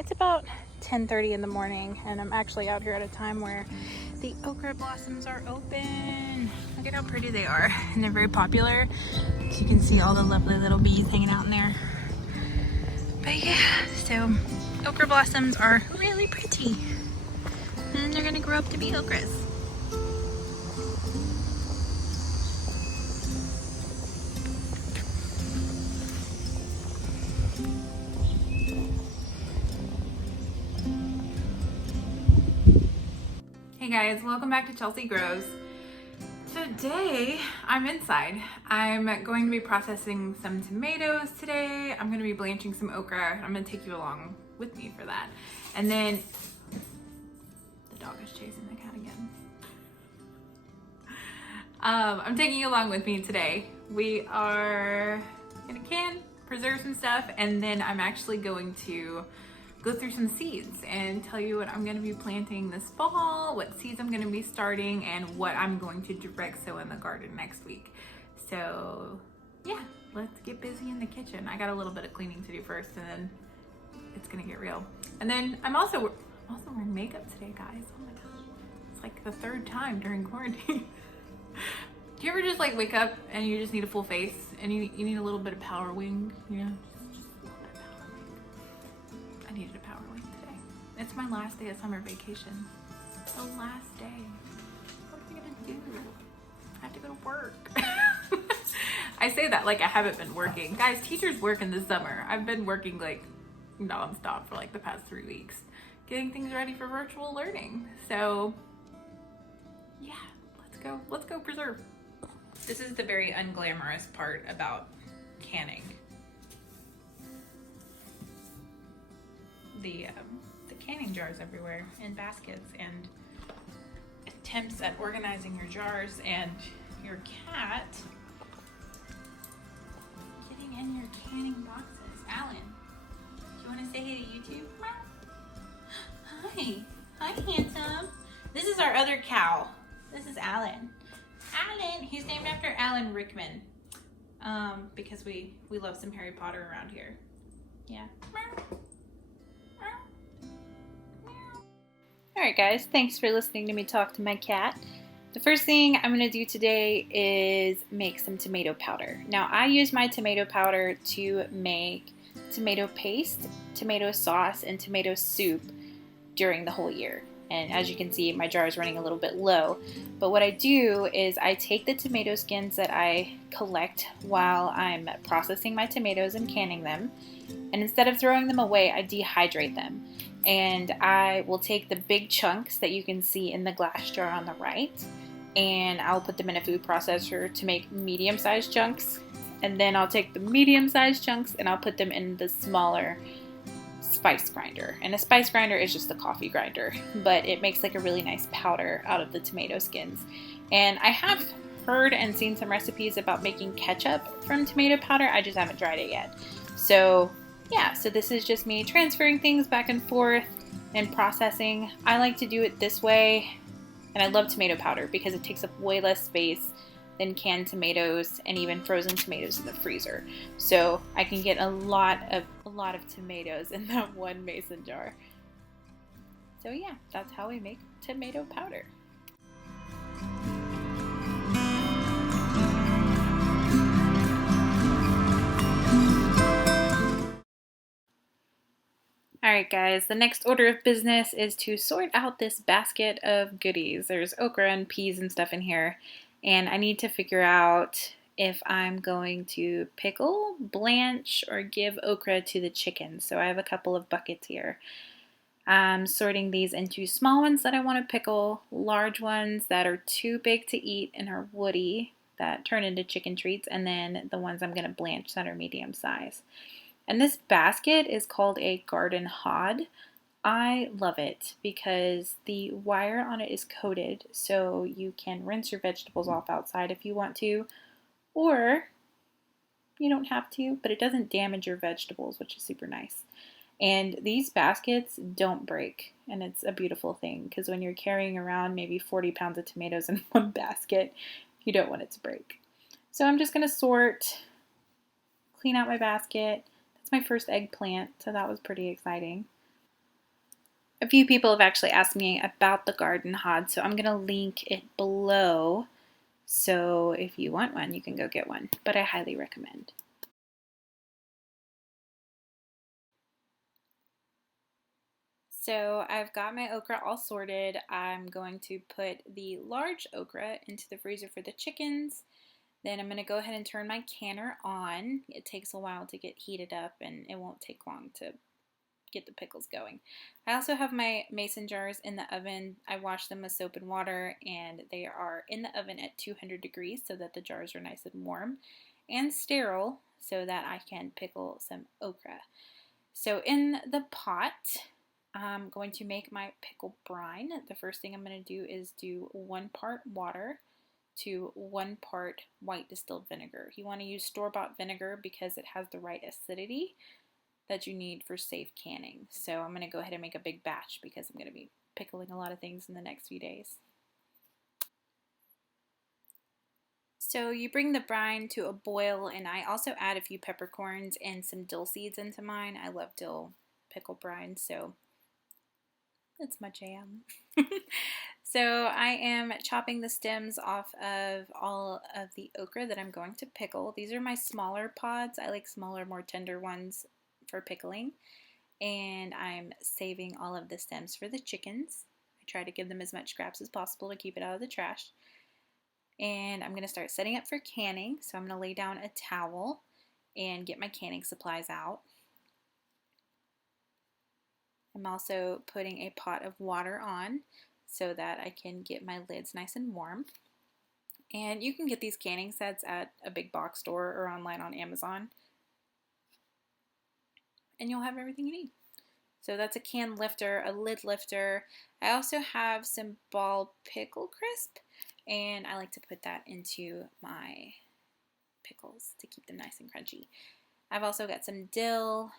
It's about 10:30 in the morning, and I'm actually out here at a time where the okra blossoms are open. Look at how pretty they are, and they're very popular. So you can see all the lovely little bees hanging out in there. But yeah, so okra blossoms are really pretty, and they're gonna grow up to be okras. Hey guys, welcome back to Chelsea Grows. Today I'm inside. I'm going to be processing some tomatoes today. I'm going to be blanching some okra. I'm going to take you along with me for that. And then the dog is chasing the cat again. I'm taking you along with me today. We are gonna preserve some stuff, and then I'm actually going to go through some seeds and tell you what I'm going to be planting this fall, what seeds I'm going to be starting, and what I'm going to direct sow in the garden next week. So yeah, let's get busy in the kitchen. I got a little bit of cleaning to do first, and then it's going to get real. And then I'm also wearing makeup today, guys. Oh my god, it's like the third time during quarantine. Do you ever just like wake up and you just need a full face and you need a little bit of power wing, you know? Just a little bit of power wing. I needed a power wing today. It's my last day of summer vacation. It's the last day. What am I gonna do? I have to go to work. I say that like I haven't been working. Guys, teachers work in the summer. I've been working like nonstop for like the past 3 weeks, getting things ready for virtual learning. So yeah, let's go preserve. This is the very unglamorous part about canning. The canning jars everywhere in baskets, and attempts at organizing your jars, and your cat getting in your canning boxes. Alan, do you want to say hey to YouTube? Hi handsome. This is our other cow. This is Alan. Alan, he's named after Alan Rickman, because we love some Harry Potter around here. Yeah. Alright guys, thanks for listening to me talk to my cat. The first thing I'm going to do today is make some tomato powder. Now I use my tomato powder to make tomato paste, tomato sauce, and tomato soup during the whole year. And as you can see, my jar is running a little bit low. But what I do is I take the tomato skins that I collect while I'm processing my tomatoes and canning them, and instead of throwing them away, I dehydrate them. And I will take the big chunks that you can see in the glass jar on the right, and I'll put them in a food processor to make medium-sized chunks. And then I'll take the medium-sized chunks and I'll put them in the smaller spice grinder. And a spice grinder is just a coffee grinder, but it makes like a really nice powder out of the tomato skins. And I have heard and seen some recipes about making ketchup from tomato powder. I just haven't tried it yet. So yeah, so this is just me transferring things back and forth and processing. I like to do it this way, and I love tomato powder because it takes up way less space than canned tomatoes and even frozen tomatoes in the freezer. So I can get a lot of tomatoes in that one mason jar. So yeah, that's how we make tomato powder. Alright guys, the next order of business is to sort out this basket of goodies. There's okra and peas and stuff in here, and I need to figure out if I'm going to pickle, blanch, or give okra to the chickens. So I have a couple of buckets here. I'm sorting these into small ones that I want to pickle, large ones that are too big to eat and are woody that turn into chicken treats, and then the ones I'm going to blanch that are medium size. And this basket is called a garden hod. I love it because the wire on it is coated, so you can rinse your vegetables off outside if you want to, or you don't have to, but it doesn't damage your vegetables, which is super nice. And these baskets don't break, and it's a beautiful thing because when you're carrying around maybe 40 pounds of tomatoes in one basket, you don't want it to break. So I'm just going to clean out my basket. That's my first eggplant, so that was pretty exciting. A few people have actually asked me about the garden hod, so I'm going to link it below. So if you want one, you can go get one, but I highly recommend. So I've got my okra all sorted. I'm going to put the large okra into the freezer for the chickens. Then I'm going to go ahead and turn my canner on. It takes a while to get heated up and it won't take long to get the pickles going. I also have my mason jars in the oven. I wash them with soap and water and they are in the oven at 200 degrees so that the jars are nice and warm and sterile so that I can pickle some okra. So in the pot, I'm going to make my pickle brine. The first thing I'm going to do is do 1 part water to 1 part white distilled vinegar. You want to use store-bought vinegar because it has the right acidity that you need for safe canning. So I'm going to go ahead and make a big batch because I'm going to be pickling a lot of things in the next few days. So you bring the brine to a boil, and I also add a few peppercorns and some dill seeds into mine. I love dill pickle brine, so that's my jam. So I am chopping the stems off of all of the okra that I'm going to pickle. These are my smaller pods. I like smaller, more tender ones for pickling. And I'm saving all of the stems for the chickens. I try to give them as much scraps as possible to keep it out of the trash. And I'm going to start setting up for canning. So I'm going to lay down a towel and get my canning supplies out. I'm also putting a pot of water on so that I can get my lids nice and warm. And you can get these canning sets at a big box store or online on Amazon. And you'll have everything you need. So that's a can lifter, a lid lifter. I also have some ball pickle crisp, and I like to put that into my pickles to keep them nice and crunchy. I've also got some dill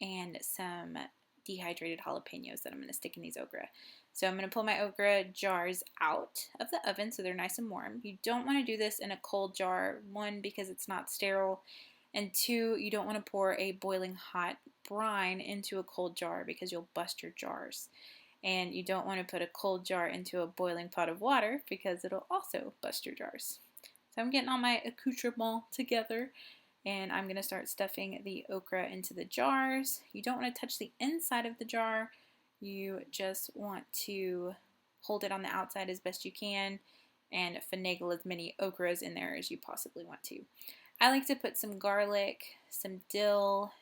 and some dehydrated jalapenos that I'm going to stick in these okra. So I'm going to pull my okra jars out of the oven so they're nice and warm. You don't want to do this in a cold jar, 1, because it's not sterile, and 2, you don't want to pour a boiling hot brine into a cold jar because you'll bust your jars. And you don't want to put a cold jar into a boiling pot of water because it'll also bust your jars. So I'm getting all my accoutrements together, and I'm going to start stuffing the okra into the jars. You don't want to touch the inside of the jar. You just want to hold it on the outside as best you can and finagle as many okras in there as you possibly want to. I like to put some garlic, some dill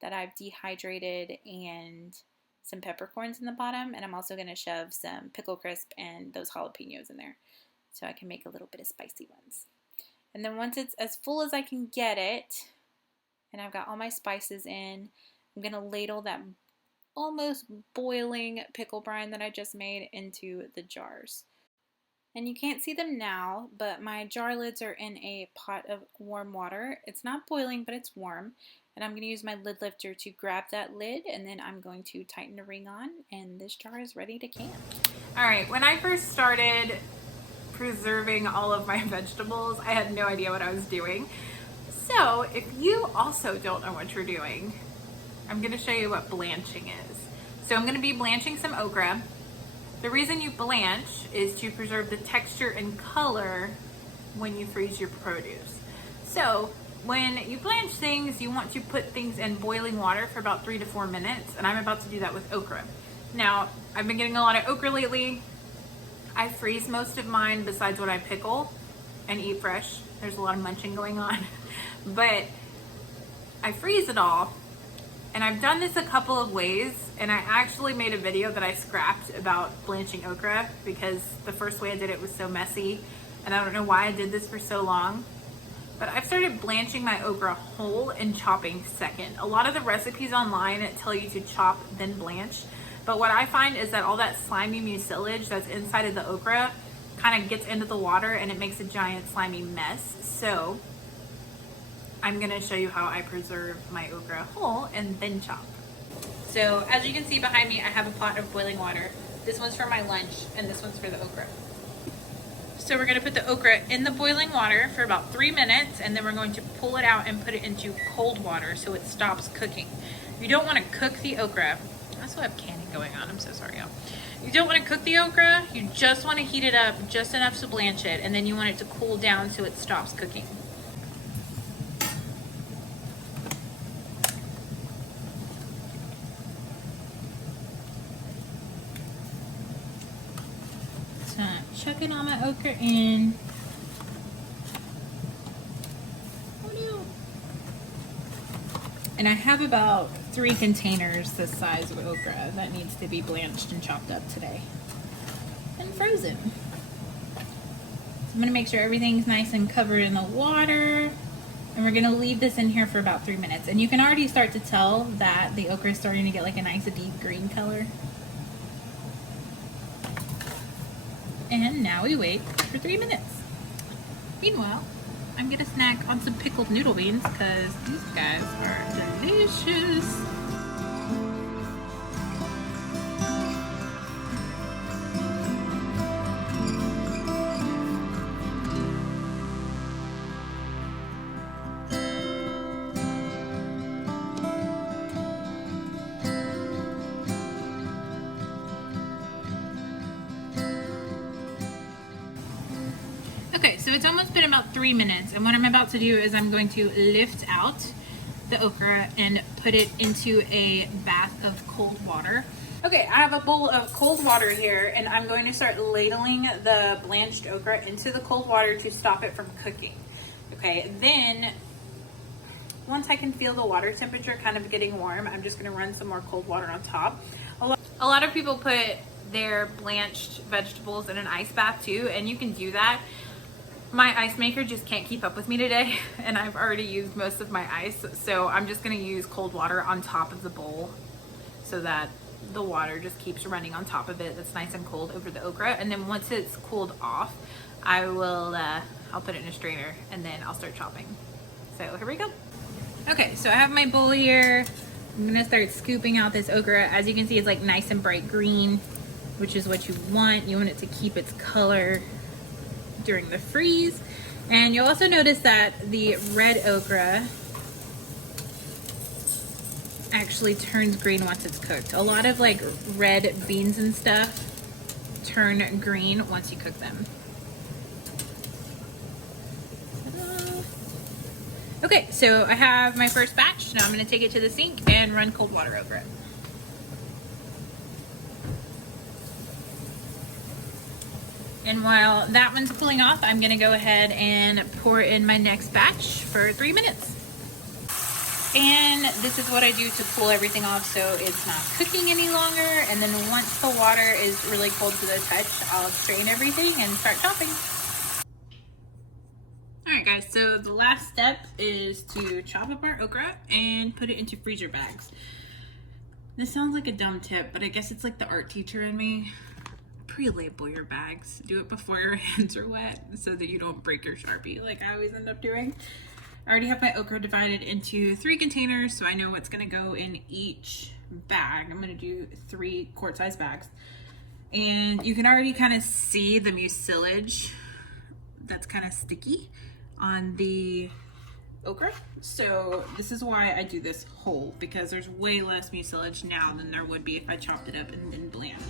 that I've dehydrated, and some peppercorns in the bottom. And I'm also going to shove some pickle crisp and those jalapenos in there so I can make a little bit of spicy ones. And then once it's as full as I can get it, and I've got all my spices in, I'm going to ladle that almost boiling pickle brine that I just made into the jars. And you can't see them now, but my jar lids are in a pot of warm water. It's not boiling, but it's warm. And I'm going to use my lid lifter to grab that lid, and then I'm going to tighten the ring on, and this jar is ready to can. All right, when I first started preserving all of my vegetables, I had no idea what I was doing. So if you also don't know what you're doing, I'm going to show you what blanching is. So I'm going to be blanching some okra. The reason you blanch is to preserve the texture and color when you freeze your produce. So when you blanch things, you want to put things in boiling water for about 3 to 4 minutes, and I'm about to do that with okra. Now, I've been getting a lot of okra lately. I freeze most of mine besides what I pickle and eat fresh. There's a lot of munching going on. But I freeze it all. And I've done this a couple of ways, and I actually made a video that I scrapped about blanching okra because the first way I did it was so messy, and I don't know why I did this for so long. But I've started blanching my okra whole and chopping second. A lot of the recipes online tell you to chop then blanch, but what I find is that all that slimy mucilage that's inside of the okra kind of gets into the water and it makes a giant slimy mess. So I'm gonna show you how I preserve my okra whole and then chop. So as you can see behind me, I have a pot of boiling water. This one's for my lunch and this one's for the okra. So we're gonna put the okra in the boiling water for about 3 minutes, and then we're going to pull it out and put it into cold water so it stops cooking. You don't wanna cook the okra. also have canning going on. I'm so sorry, y'all. You don't want to cook the okra. You just want to heat it up just enough to blanch it, and then you want it to cool down so it stops cooking. So I'm chucking all my okra in. And I have about 3 containers the size of okra that needs to be blanched and chopped up today. And frozen. So I'm gonna make sure everything's nice and covered in the water. And we're gonna leave this in here for about 3 minutes. And you can already start to tell that the okra is starting to get like a nice deep green color. And now we wait for 3 minutes. Meanwhile, I'm gonna snack on some pickled noodle beans because these guys are delicious. Okay, so it's almost been about 3 minutes, and what I'm about to do is I'm going to lift out the okra and put it into a bath of cold water. Okay, I have a bowl of cold water here, and I'm going to start ladling the blanched okra into the cold water to stop it from cooking. Okay, then once I can feel the water temperature kind of getting warm, I'm just going to run some more cold water on top. A lot of people put their blanched vegetables in an ice bath too, and you can do that. My ice maker just can't keep up with me today, and I've already used most of my ice, so I'm just gonna use cold water on top of the bowl so that the water just keeps running on top of it. That's nice and cold over the okra, and then once it's cooled off, I'll put it in a strainer, and then I'll start chopping. So here we go. Okay, so I have my bowl here. I'm gonna start scooping out this okra. As you can see, it's like nice and bright green, which is what you want. You want it to keep its color during the freeze. And you'll also notice that the red okra actually turns green once it's cooked. A lot of like red beans and stuff turn green once you cook them. Okay, so I have my first batch. Now I'm gonna take it to the sink and run cold water over it. And while that one's cooling off, I'm gonna go ahead and pour in my next batch for 3 minutes. And this is what I do to cool everything off so it's not cooking any longer. And then once the water is really cold to the touch, I'll strain everything and start chopping. All right guys, so the last step is to chop up our okra and put it into freezer bags. This sounds like a dumb tip, but I guess it's like the art teacher in me. Pre-label your bags. Do it before your hands are wet so that you don't break your Sharpie like I always end up doing. I already have my okra divided into 3 containers, so I know what's gonna go in each bag. I'm gonna do 3 quart-size bags. And you can already kind of see the mucilage that's kind of sticky on the okra. So this is why I do this whole, because there's way less mucilage now than there would be if I chopped it up and then blanched.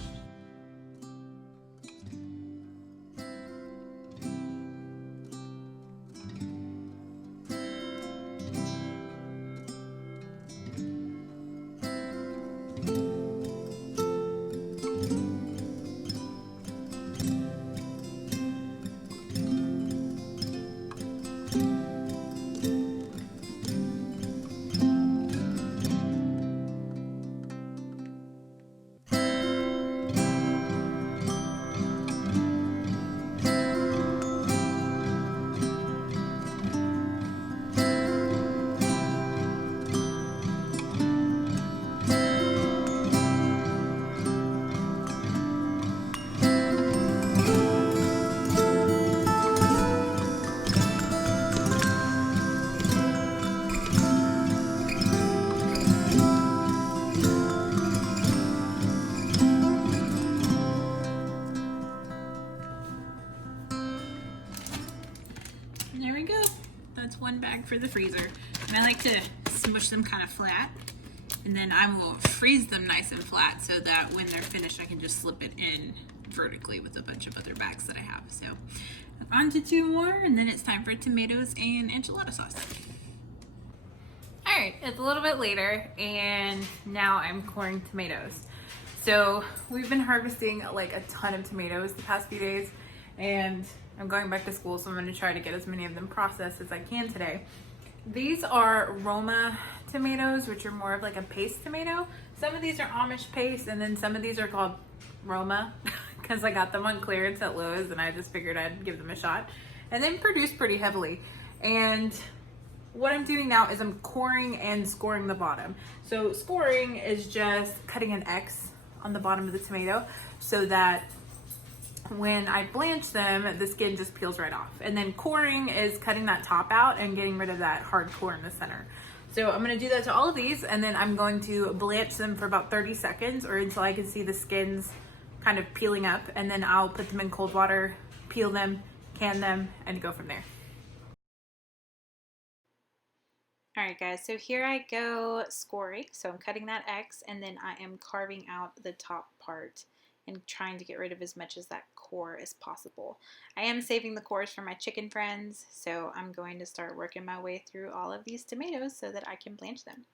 There we go. That's 1 bag for the freezer. And I like to smush them kind of flat And then I will freeze them nice and flat so that when they're finished, I can just slip it in vertically with a bunch of other bags that I have. So on to 2 more, and then it's time for tomatoes and enchilada sauce. All right, it's a little bit later, and now I'm coring tomatoes. So we've been harvesting like a ton of tomatoes the past few days, and I'm going back to school, so I'm going to try to get as many of them processed as I can today. These are Roma tomatoes, which are more of like a paste tomato. Some of these are Amish paste, and then some of these are called Roma because I got them on clearance at Lowe's, and I just figured I'd give them a shot. And they produce pretty heavily. And what I'm doing now is I'm coring and scoring the bottom. So scoring is just cutting an X on the bottom of the tomato so that when I blanch them, the skin just peels right off. And then coring is cutting that top out and getting rid of that hard core in the center. So I'm gonna do that to all of these, and then I'm going to blanch them for about 30 seconds or until I can see the skins kind of peeling up, and then I'll put them in cold water, peel them, can them, and go from there. All right, guys, so here I go scoring. So I'm cutting that X, and then I am carving out the top part and trying to get rid of as much as that core as possible. I am saving the cores for my chicken friends, so I'm going to start working my way through all of these tomatoes so that I can blanch them.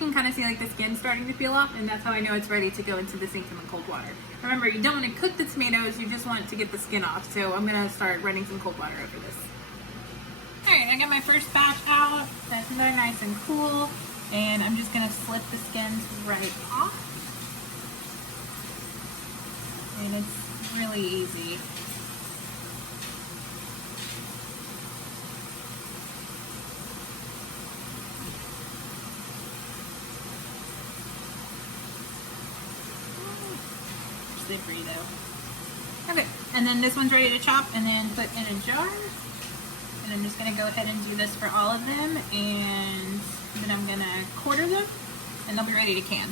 You can kind of see like the skin starting to peel off, and that's how I know it's ready to go into the sink in the cold water. Remember, you don't want to cook the tomatoes, you just want to get the skin off. So I'm gonna start running some cold water over this. All right, I got my first batch out. That's very nice and cool, and I'm just gonna slip the skins right off. And it's really easy. Slippery though. Okay, and then this one's ready to chop and then put in a jar. And I'm just gonna go ahead and do this for all of them, and then I'm gonna quarter them, and they'll be ready to can.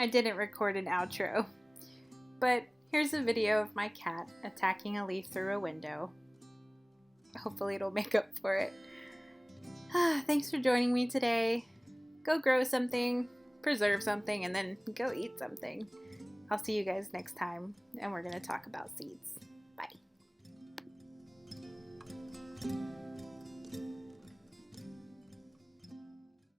I didn't record an outro, but here's a video of my cat attacking a leaf through a window. Hopefully it'll make up for it. Thanks for joining me today. Go grow something, preserve something, and then go eat something. I'll see you guys next time, and we're going to talk about seeds.